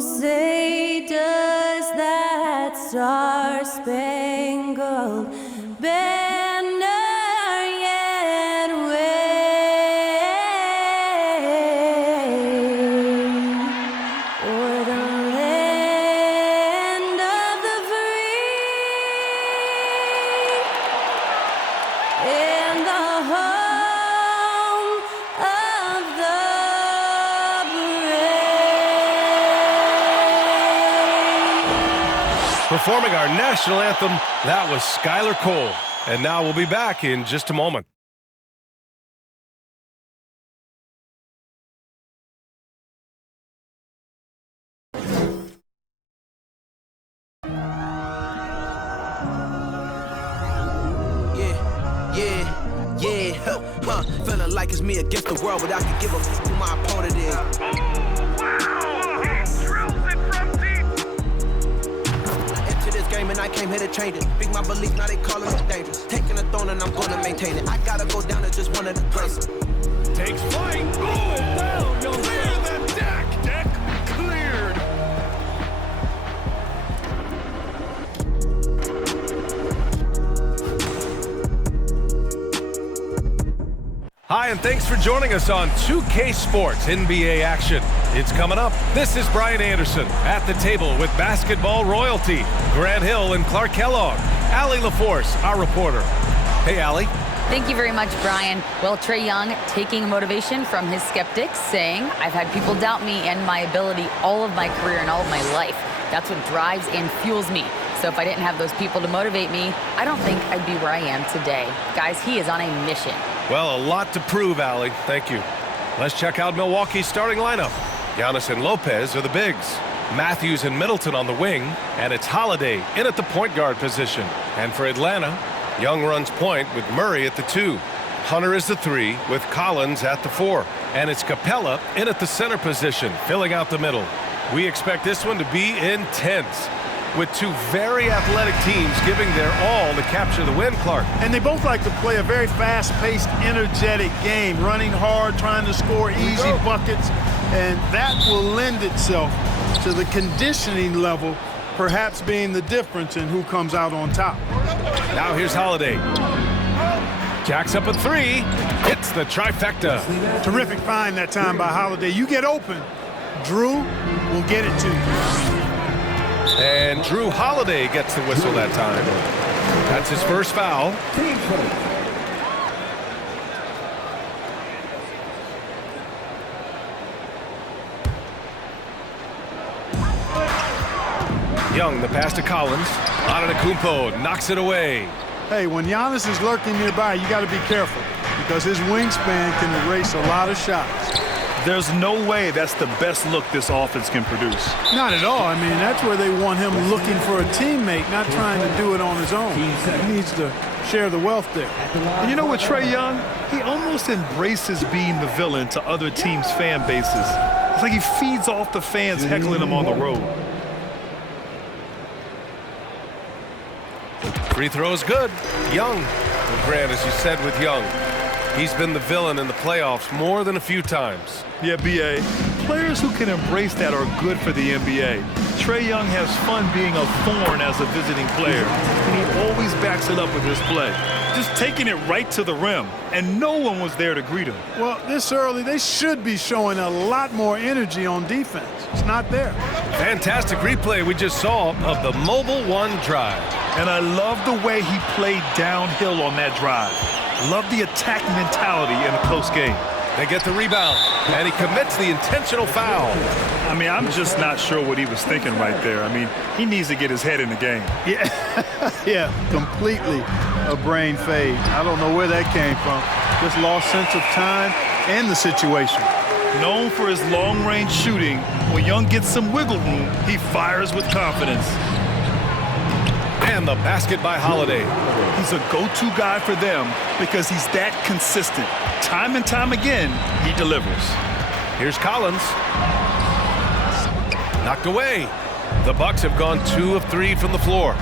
say does that star-spangled banner yet wave o'er the land of the free and the home of the brave. Performing our national anthem, that was Skylar Cole. And now we'll be back in just a moment. Feeling like it's me against the world, but I can give a f who my opponent is. Into this game and I came here to change it. Big my belief, now they calling me dangerous. Taking the throne and I'm gonna maintain it. I gotta go down to just one of the greats. Takes flight. Oh, down. You'll clear the deck. Deck cleared. Hi, and thanks for joining us on 2K Sports NBA action. It's coming up. This is Brian Anderson at the table with basketball royalty, Grant Hill and Clark Kellogg. Allie LaForce, our reporter. Hey, Allie. Thank you very much, Brian. Well, Trae Young taking motivation from his skeptics, saying, I've had people doubt me and my ability all of my career and all of my life. That's what drives and fuels me. So if I didn't have those people to motivate me, I don't think I'd be where I am today. Guys, he is on a mission. Well, a lot to prove, Allie. Thank you. Let's check out Milwaukee's starting lineup. Giannis and Lopez are the bigs. Matthews and Middleton on the wing. And it's Holiday in at the point guard position. And for Atlanta, Young runs point with Murray at the 2. Hunter is the 3 with Collins at the 4. And it's Capella in at the center position, filling out the middle. We expect this one to be intense, with two very athletic teams giving their all to capture the win, Clark. And they both like to play a very fast-paced, energetic game, running hard, trying to score easy buckets, and that will lend itself to the conditioning level perhaps being the difference in who comes out on top. Now here's Holiday. Jacks up a 3. Hits the trifecta. Terrific find that time by Holiday. You get open, Drew will get it to you. And Drew Holiday gets the whistle that time. That's his first foul. Young, the pass to Collins. Antetokounmpo knocks it away. Hey, when Giannis is lurking nearby, you got to be careful because his wingspan can erase a lot of shots. There's no way that's the best look this offense can produce. Not at all. I mean, that's where they want him looking for a teammate, not trying to do it on his own. He needs to share the wealth there. And you know what, Trae Young? He almost embraces being the villain to other teams' fan bases. It's like he feeds off the fans heckling him on the road. Free throw is good. Young. And Grant, as you said with Young, he's been the villain in the playoffs more than a few times. Yeah, B.A. Players who can embrace that are good for the NBA. Trae Young has fun being a thorn as a visiting player, and he always backs it up with his play. Just taking it right to the rim, and no one was there to greet him. Well, this early, they should be showing a lot more energy on defense. It's not there. Fantastic replay we just saw of the Mobile One drive. And I love the way he played downhill on that drive. Love the attack mentality in a close game. They get the rebound, and he commits the intentional foul. I mean, I'm just not sure what he was thinking right there. I mean, he needs to get his head in the game. Yeah, yeah, completely a brain fade. I don't know where that came from. Just lost sense of time and the situation. Known for his long-range shooting, when Young gets some wiggle room, he fires with confidence. And the basket by Holiday. He's a go-to guy for them because he's that consistent. Time and time again, he delivers. Here's Collins. Knocked away. The Bucks have gone 2 of 3 from the floor.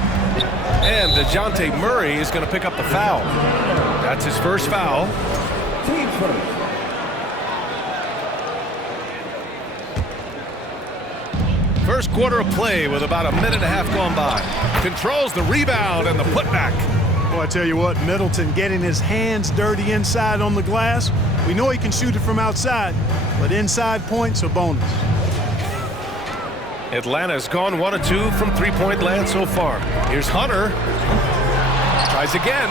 And DeJounte Murray is going to pick up the foul. That's his first foul. first quarter of play with about a minute and a half gone by. Controls the rebound and the putback. Well, I tell you what, Middleton getting his hands dirty inside on the glass. We know he can shoot it from outside, but inside points are bonus. Atlanta's gone 1 of 2 from three-point land so far. Here's Hunter. Tries again.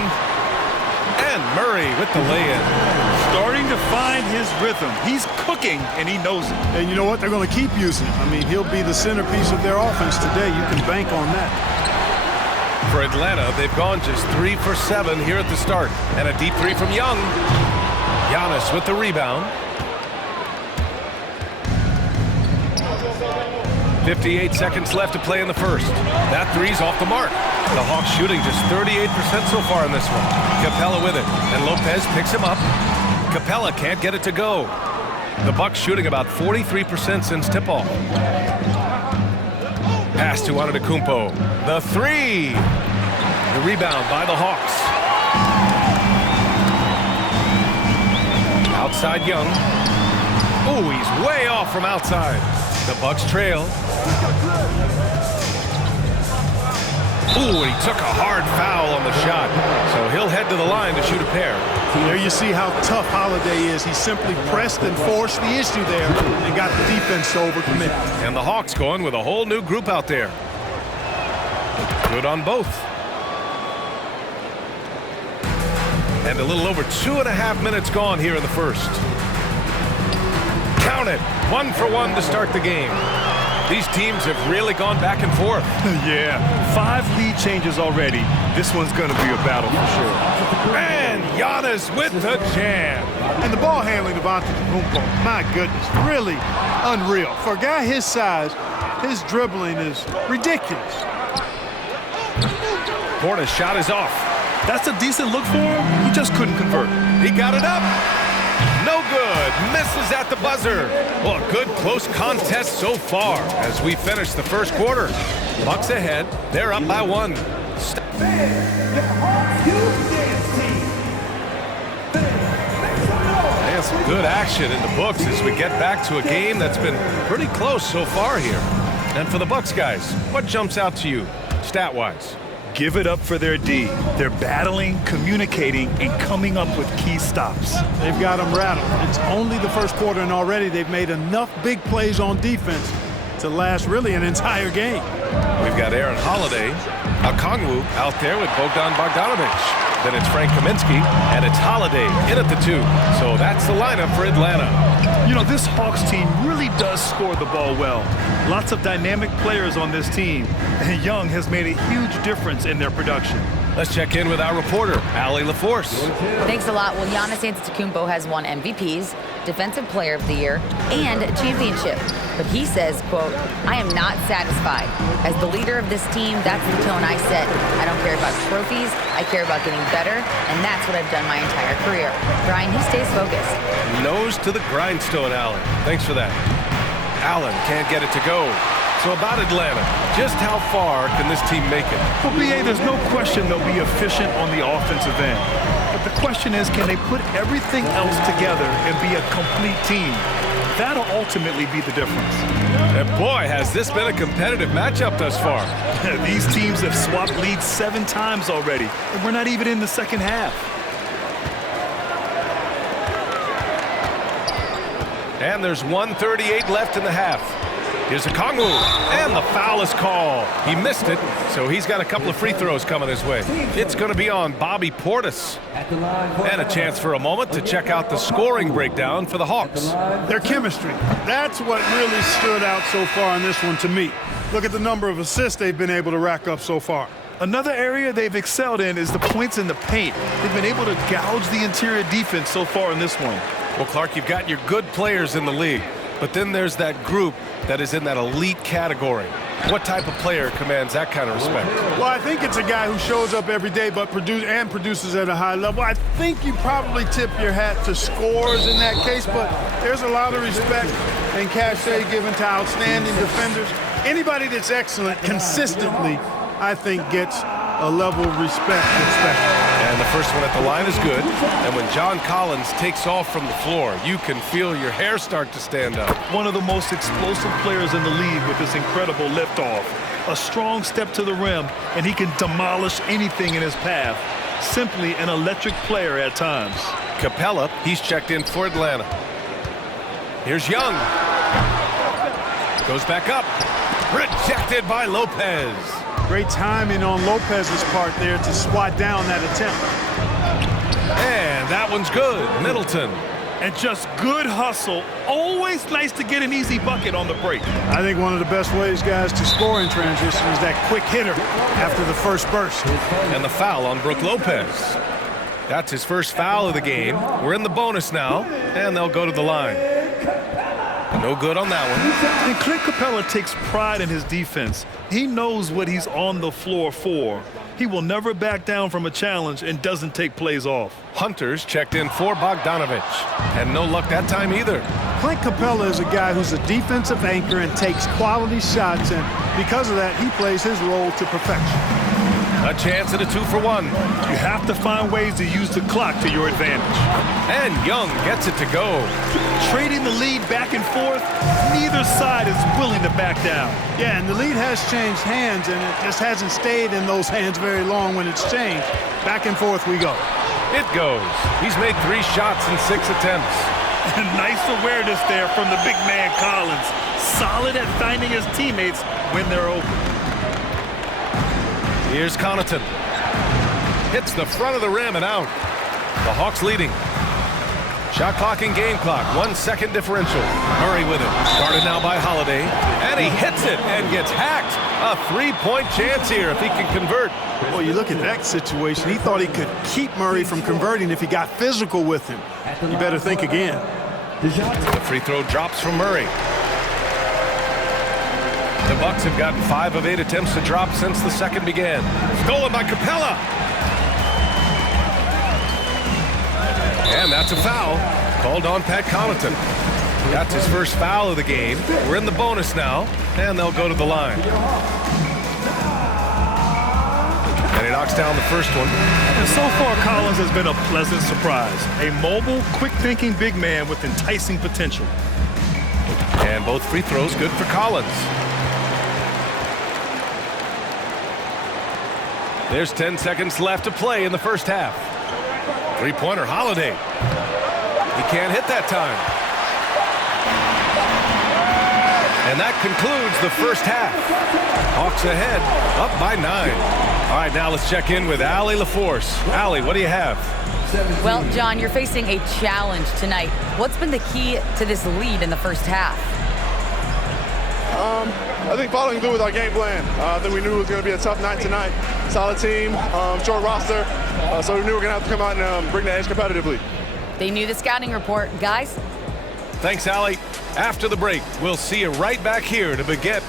And Murray with the lay-in. Starting to find his rhythm. He's cooking, and he knows it. And you know what? They're going to keep using him. I mean, he'll be the centerpiece of their offense today. You can bank on that. For Atlanta, they've gone just 3 for 7 here at the start. And a deep three from Young. Giannis with the rebound. 58 seconds left to play in the first. That three's off the mark. The Hawks shooting just 38% so far in this one. Capella with it, and Lopez picks him up. Capella can't get it to go. The Bucks shooting about 43% since tip-off. Pass to Antetokounmpo. The three. The rebound by the Hawks. Outside Young. Ooh, he's way off from outside. The Bucks trail. Ooh, and he took a hard foul on the shot. So he'll head to the line to shoot a pair. There you see how tough Holiday is. He simply pressed and forced the issue there and got the defense to overcommit. And the Hawks going with a whole new group out there. Good on both. And a little over 2.5 minutes gone here in the first. Count it. 1 for 1 to start the game. These teams have really gone back and forth. Yeah, 5 lead changes already. This one's going to be a battle for sure. And Giannis with the jam. And the ball handling of Antetokounmpo, my goodness, really unreal. For a guy his size, his dribbling is ridiculous. Porter's shot is off. That's a decent look for him. He just couldn't convert. He got it up. No good. Misses at the buzzer. Well, a good close contest so far as we finish the first quarter. Bucks ahead. They're up by 1. And some good action in the books as we get back to a game that's been pretty close so far here. And for the Bucks guys, what jumps out to you stat-wise? Give it up for their D. They're battling, communicating, and coming up with key stops. They've got them rattled. It's only the first quarter, and already they've made enough big plays on defense to last really an entire game. We've got Aaron Holiday, Okongwu out there with Bogdan Bogdanovic. Then it's Frank Kaminsky, and it's Holiday in at the 2. So that's the lineup for Atlanta. You know, this Hawks team really does score the ball well. Lots of dynamic players on this team, and Young has made a huge difference in their production. Let's check in with our reporter, Allie LaForce. Thanks a lot. Well, Giannis Antetokounmpo has won MVPs, Defensive Player of the Year, and a championship. But he says, quote, "I am not satisfied. As the leader of this team, that's the tone I set. I don't care about trophies. I care about getting better, and that's what I've done my entire career." Brian, he stays focused. Nose to the grindstone, Allen. Thanks for that. Allen can't get it to go. So about Atlanta, just how far can this team make it? Well, BA, there's no question they'll be efficient on the offensive end. But the question is, can they put everything else together and be a complete team? That'll ultimately be the difference. And boy, has this been a competitive matchup thus far. These teams have swapped leads 7 times already, and we're not even in the second half. And there's 1:38 left in the half. Here's Okongwu, and the foul is called. He missed it, so he's got a couple of free throws coming his way. It's going to be on Bobby Portis. And a chance for a moment to check out the scoring breakdown for the Hawks. Their chemistry, that's what really stood out so far in this one to me. Look at the number of assists they've been able to rack up so far. Another area they've excelled in is the points in the paint. They've been able to gouge the interior defense so far in this one. Well, Clark, you've got your good players in the league, but then there's that group that is in that elite category. What type of player commands that kind of respect? Well, I think it's a guy who shows up every day but produces at a high level. I think you probably tip your hat to scores in that case, but there's a lot of respect and cachet given to outstanding defenders. Anybody that's excellent consistently, I think, gets a level of respect that's special. And the first one at the line is good. And when John Collins takes off from the floor, you can feel your hair start to stand up. One of the most explosive players in the league with this incredible liftoff. A strong step to the rim, and he can demolish anything in his path. Simply an electric player at times. Capella, he's checked in for Atlanta. Here's Young. Goes back up. Rejected by Lopez. Great timing on Lopez's part there to swat down that attempt. And that one's good. Middleton. And just good hustle. Always nice to get an easy bucket on the break. I think one of the best ways, guys, to score in transition is that quick hitter after the first burst. And the foul on Brook Lopez. That's his first foul of the game. We're in the bonus now, and they'll go to the line. No good on that one. And Clint Capella takes pride in his defense. He knows what he's on the floor for. He will never back down from a challenge and doesn't take plays off. Hunter's checked in for Bogdanovich. And no luck that time either. Clint Capella is a guy who's a defensive anchor and takes quality shots, and because of that, he plays his role to perfection. A chance at a 2-for-1. You have to find ways to use the clock to your advantage. And Young gets it to go. Trading the lead back and forth, neither side is willing to back down. Yeah, and the lead has changed hands, and it just hasn't stayed in those hands very long when it's changed. Back and forth we go. It goes. He's made 3 shots in 6 attempts. And nice awareness there from the big man Collins. Solid at finding his teammates when they're open. Here's Connaughton. Hits the front of the rim and out. The Hawks leading. Shot clock and game clock. 1 second differential. Murray with it. Guarded now by Holiday. And he hits it and gets hacked. A 3-point chance here if he can convert. Well, you look at that situation. He thought he could keep Murray from converting if he got physical with him. You better think again. The free throw drops from Murray. The Bucks have gotten 5 of 8 attempts to drop since the second began. Stolen by Capella. And that's a foul. Called on Pat Connaughton. That's his first foul of the game. We're in the bonus now, and they'll go to the line. And he knocks down the first one. And so far, Collins has been a pleasant surprise. A mobile, quick-thinking big man with enticing potential. And both free throws good for Collins. There's 10 seconds left to play in the first half. Three-pointer, Holiday. He can't hit that time. And that concludes the first half. Hawks ahead, up by 9. All right, now let's check in with Allie LaForce. Allie, what do you have? Well, John, you're facing a challenge tonight. What's been the key to this lead in the first half? I think following through with our game plan. I think we knew it was going to be a tough night tonight. Solid team, short roster, so we knew we were going to have to come out and bring the edge competitively. They knew the scouting report. Guys? Thanks, Allie. After the break, we'll see you right back here to begin.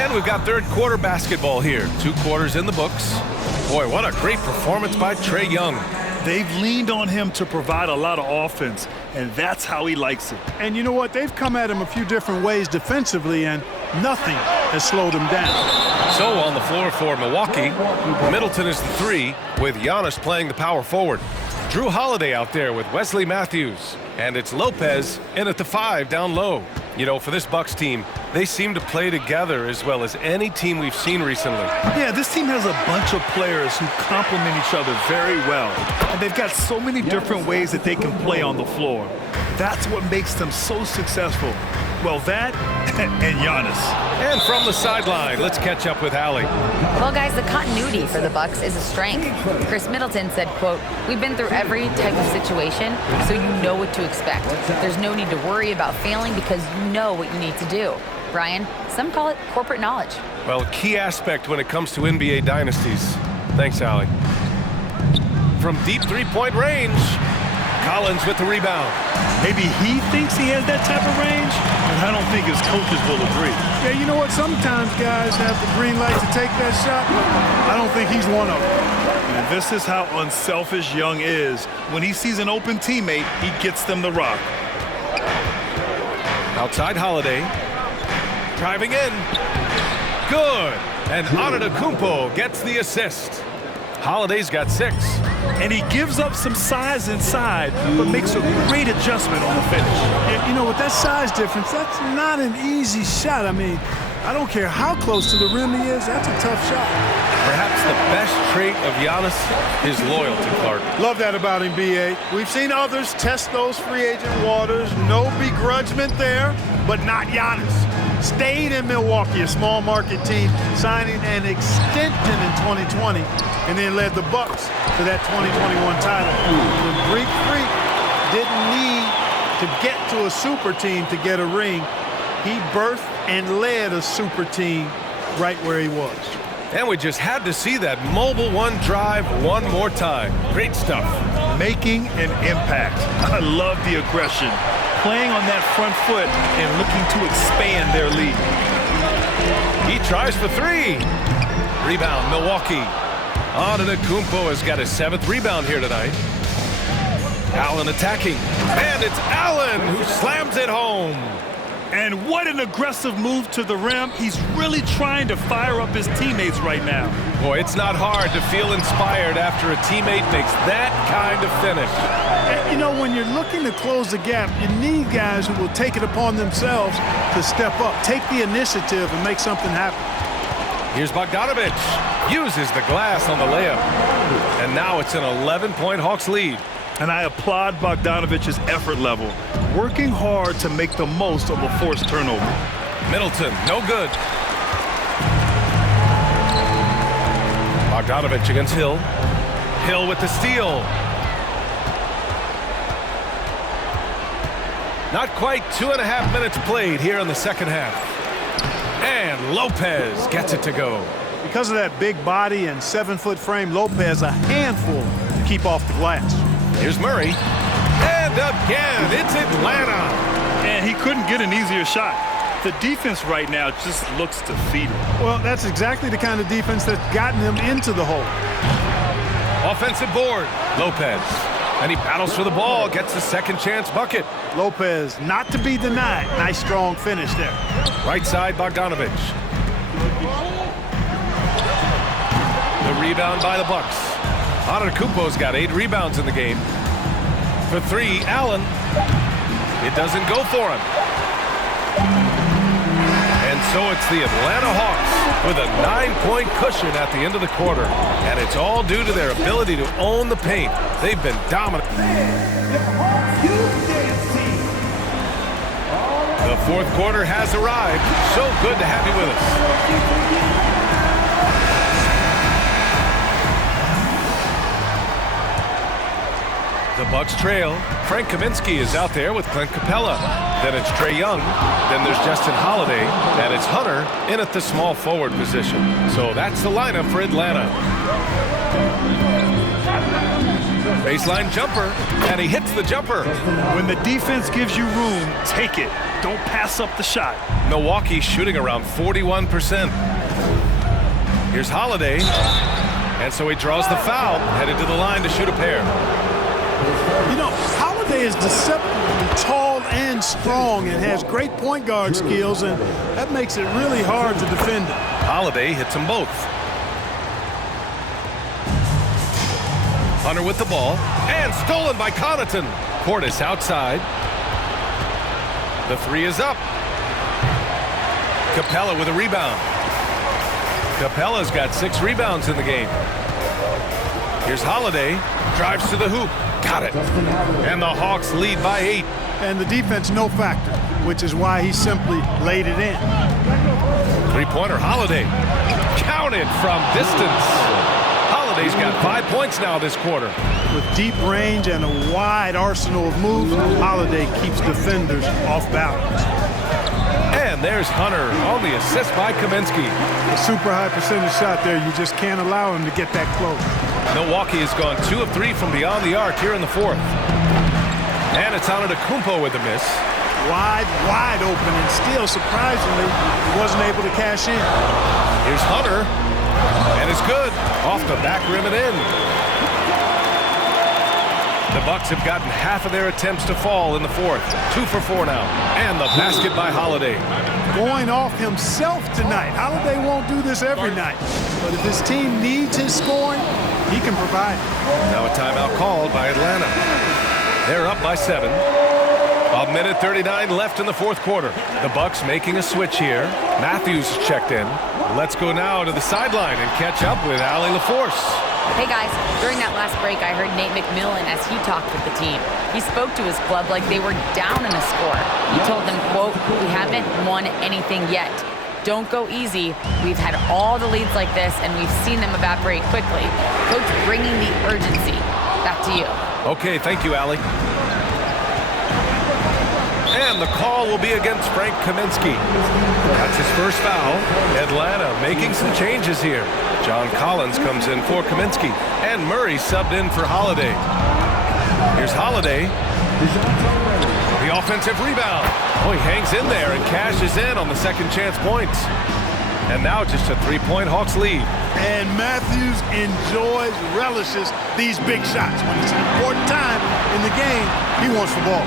And we've got third quarter basketball here. 2 quarters in the books. Boy, what a great performance by Trae Young. They've leaned on him to provide a lot of offense, and that's how he likes it. And you know what? They've come at him a few different ways defensively, and nothing has slowed him down. So on the floor for Milwaukee, Middleton is the 3, with Giannis playing the power forward. Drew Holiday out there with Wesley Matthews. And it's Lopez in at the 5 down low. You know, for this Bucks team, they seem to play together as well as any team we've seen recently. Yeah, this team has a bunch of players who complement each other very well. And they've got so many different ways that they can play on the floor. That's what makes them so successful. Well, that and Giannis. And from the sideline, let's catch up with Allie. Well, guys, the continuity for the Bucks is a strength. Chris Middleton said, quote, "We've been through every type of situation, so you know what to expect. There's no need to worry about failing because you know what you need to do." Brian, some call it corporate knowledge. Well, key aspect when it comes to NBA dynasties. Thanks, Allie. From deep 3-point range, Collins with the rebound. Maybe he thinks he has that type of range, but I don't think his coaches will agree. Yeah, you know what? Sometimes guys have the green light to take that shot, but I don't think he's one of them. And this is how unselfish Young is. When he sees an open teammate, he gets them the rock. Outside Holiday. Driving in. Good. And Antetokounmpo gets the assist. Holiday's got 6. And he gives up some size inside, but makes a great adjustment on the finish. You know, with that size difference, that's not an easy shot. I mean, I don't care how close to the rim he is, that's a tough shot. Perhaps the best trait of Giannis is loyalty, Clark. Love that about him, B.A. We've seen others test those free agent waters. No begrudgment there, but not Giannis. Stayed in Milwaukee, a small market team, signing an extension in 2020, and then led the Bucks to that 2021 title. The Greek Freak didn't need to get to a super team to get a ring. He birthed and led a super team right where he was. And we just had to see that mobile one drive one more time. Great stuff. Making an impact. I love the aggression. Playing on that front foot and looking to expand their lead. He tries for 3. Rebound, Milwaukee. Antetokounmpo has got his 7th rebound here tonight. Allen attacking. And it's Allen who slams it home. And what an aggressive move to the rim. He's really trying to fire up his teammates right now. Boy, it's not hard to feel inspired after a teammate makes that kind of finish. And, you know, when you're looking to close the gap, you need guys who will take it upon themselves to step up, take the initiative, and make something happen. Here's Bogdanovic. Uses the glass on the layup. And now it's an 11-point Hawks lead. And I applaud Bogdanovic's effort level, working hard to make the most of a forced turnover. Middleton, no good. Bogdanovic against Hill. Hill with the steal. Not quite 2.5 minutes played here in the second half. And Lopez gets it to go. Because of that big body and 7-foot frame, Lopez a handful to keep off the glass. Here's Murray. And again, it's Atlanta. And he couldn't get an easier shot. The defense right now just looks defeated. Well, that's exactly the kind of defense that's gotten them into the hole. Offensive board, Lopez. And he battles for the ball, gets the second chance bucket. Lopez not to be denied. Nice strong finish there. Right side, Bogdanovic. The rebound by the Bucks. Antetokounmpo's got 8 rebounds in the game. For 3, Allen. It doesn't go for him. And so it's the Atlanta Hawks with a 9-point cushion at the end of the quarter. And it's all due to their ability to own the paint. They've been dominant. The fourth quarter has arrived. So good to have you with us. The Bucks trail. Frank Kaminsky is out there with Clint Capella. Then it's Trae Young. Then there's Justin Holiday. And it's Hunter in at the small forward position. So that's the lineup for Atlanta. Baseline jumper. And he hits the jumper. When the defense gives you room, take it. Don't pass up the shot. Milwaukee shooting around 41%. Here's Holiday. And so he draws the foul. Headed to the line to shoot a pair. You know, Holiday is deceptively tall and strong and has great point guard skills, and that makes it really hard to defend him. Holiday hits them both. Hunter with the ball, and stolen by Connaughton. Portis outside. The 3 is up. Capella with a rebound. Capella's got 6 rebounds in the game. Here's Holiday, drives to the hoop. Got it. And the Hawks lead by 8. And the defense no factor, which is why he simply laid it in. Three-pointer, Holiday. Counted from distance. Holiday's got 5 points now this quarter. With deep range and a wide arsenal of moves, Holiday keeps defenders off balance. And there's Hunter on the assist by Kaminsky. A super high percentage shot there. You just can't allow him to get that close. Milwaukee has gone 2 of 3 from beyond the arc here in the fourth. And it's on to Kumpo with the miss. Wide open, and still, surprisingly, he wasn't able to cash in. Here's Hunter, and it's good. Off the back rim and in. The Bucks have gotten half of their attempts to fall in the fourth. 2 for 4 now. And the basket by Holiday. Going off himself tonight. Holiday won't do this every night. But if his team needs his scoring, he can provide. Now a timeout called by Atlanta. They're up by 7. A minute 39 left in the fourth quarter. The Bucks making a switch here. Matthews checked in. Let's go now to the sideline and catch up with Allie LaForce. Hey guys, during that last break, I heard Nate McMillan as he talked with the team. He spoke to his club like they were down in the score. He told them, quote, "We haven't won anything yet. Don't go easy. We've had all the leads like this, and we've seen them evaporate quickly." Coach bringing the urgency. Back to you. Okay, thank you, Allie. And the call will be against Frank Kaminsky. That's his first foul. Atlanta making some changes here. John Collins comes in for Kaminsky, and Murray subbed in for Holiday. Here's Holiday. The offensive rebound. Oh, he hangs in there and cashes in on the second chance points. And now just a 3-point Hawks lead. And Matthews relishes these big shots. When it's an important time in the game, he wants the ball.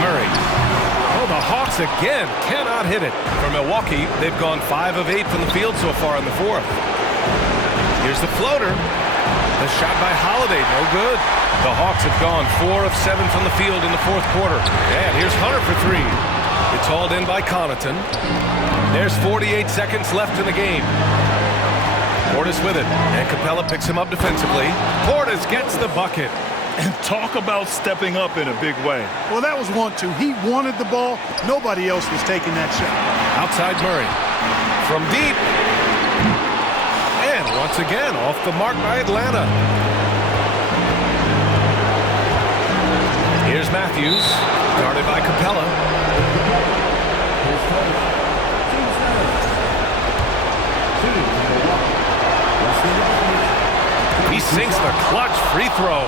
Murray. Oh, the Hawks again cannot hit it. For Milwaukee, they've gone 5 of 8 from the field so far in the fourth. Here's the floater. The shot by Holiday, no good. The Hawks have gone 4 of 7 from the field in the fourth quarter. And here's Hunter for 3. It's hauled in by Connaughton. There's 48 seconds left in the game. Portis with it, and Capella picks him up defensively. Portis gets the bucket. And talk about stepping up in a big way. Well, that was 1-2. He wanted the ball. Nobody else was taking that shot. Outside Murray. From deep. And once again, off the mark by Atlanta. Here's Matthews, guarded by Capella. He sinks the clutch free throw.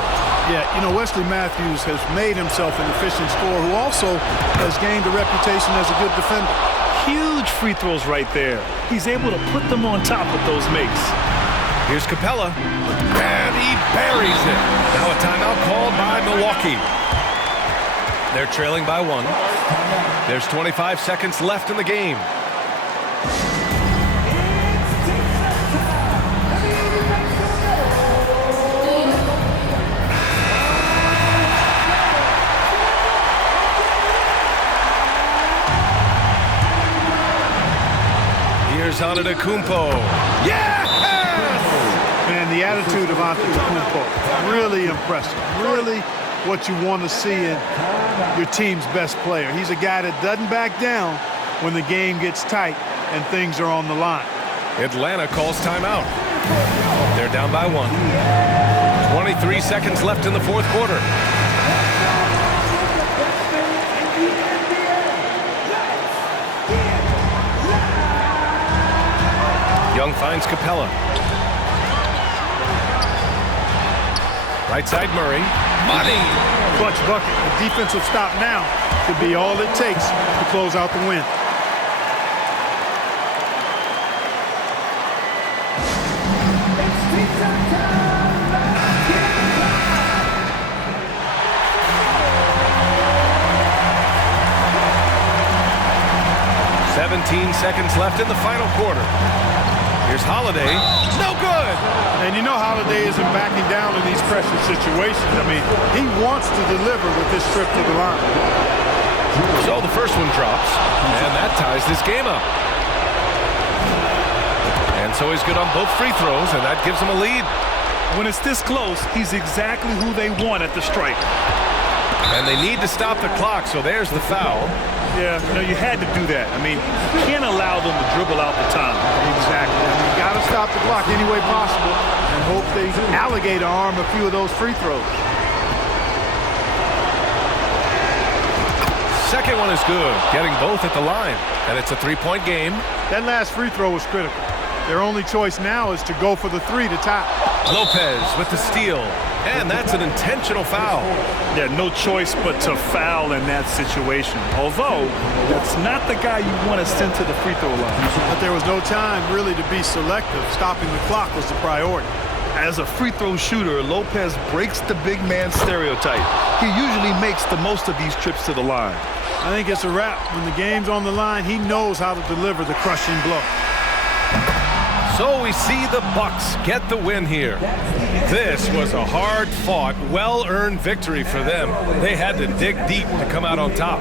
Yeah, you know, Wesley Matthews has made himself an efficient scorer who also has gained a reputation as a good defender. Huge free throws right there. He's able to put them on top with those makes. Here's Capella, and he buries it. Now a timeout called by Milwaukee. They're trailing by 1. There's 25 seconds left in the game. Here's Antetokounmpo. Yes! And the attitude of Antetokounmpo, really impressive. Really what you want to see in your team's best player. He's a guy that doesn't back down when the game gets tight and things are on the line. Atlanta calls timeout. They're down by 1. 23 seconds left in the fourth quarter. Young finds Capella. Right side Murray. Money! Clutch bucket. The defensive stop now could be all it takes to close out the win. Seconds left in the final quarter. Here's Holiday. No good! And you know Holiday isn't backing down in these pressure situations. I mean, he wants to deliver with this trip to the line. So the first one drops, and that ties this game up. And so he's good on both free throws, and that gives him a lead. When it's this close, he's exactly who they want at the stripe. And they need to stop the clock, so there's the foul. Yeah, you know, you had to do that. I mean, you can't allow them to dribble out the time. Exactly. You got to stop the clock any way possible and hope they alligator arm a few of those free throws. Second one is good, getting both at the line. And it's a 3-point game. That last free throw was critical. Their only choice now is to go for the 3 to tie. Lopez with the steal. And that's an intentional foul. Yeah, no choice but to foul in that situation. Although, that's not the guy you want to send to the free throw line. But there was no time really to be selective. Stopping the clock was the priority. As a free throw shooter, Lopez breaks the big man stereotype. He usually makes the most of these trips to the line. I think it's a wrap. When the game's on the line, he knows how to deliver the crushing blow. So we see the Bucks get the win here. This was a hard-fought, well-earned victory for them. They had to dig deep to come out on top.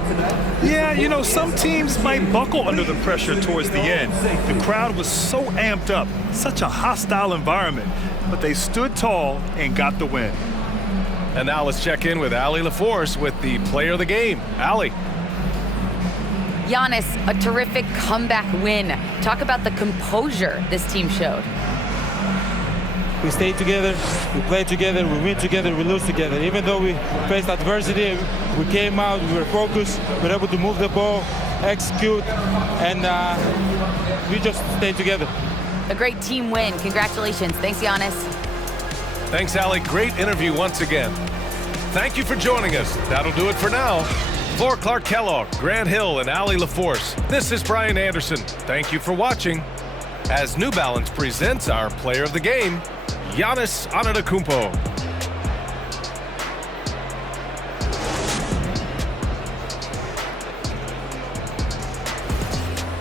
Yeah, you know, some teams might buckle under the pressure towards the end. The crowd was so amped up, such a hostile environment, but they stood tall and got the win. And now let's check in with Allie LaForce with the player of the game. Allie. Giannis, a terrific comeback win. Talk about the composure this team showed. We stayed together, we played together, we win together, we lose together. Even though we faced adversity, we came out, we were focused, we were able to move the ball, execute, and we just stayed together. A great team win. Congratulations. Thanks, Giannis. Thanks, Allie. Great interview once again. Thank you for joining us. That'll do it for now. For Clark Kellogg, Grant Hill, and Allie LaForce, this is Brian Anderson. Thank you for watching. As New Balance presents our player of the game, Giannis Antetokounmpo.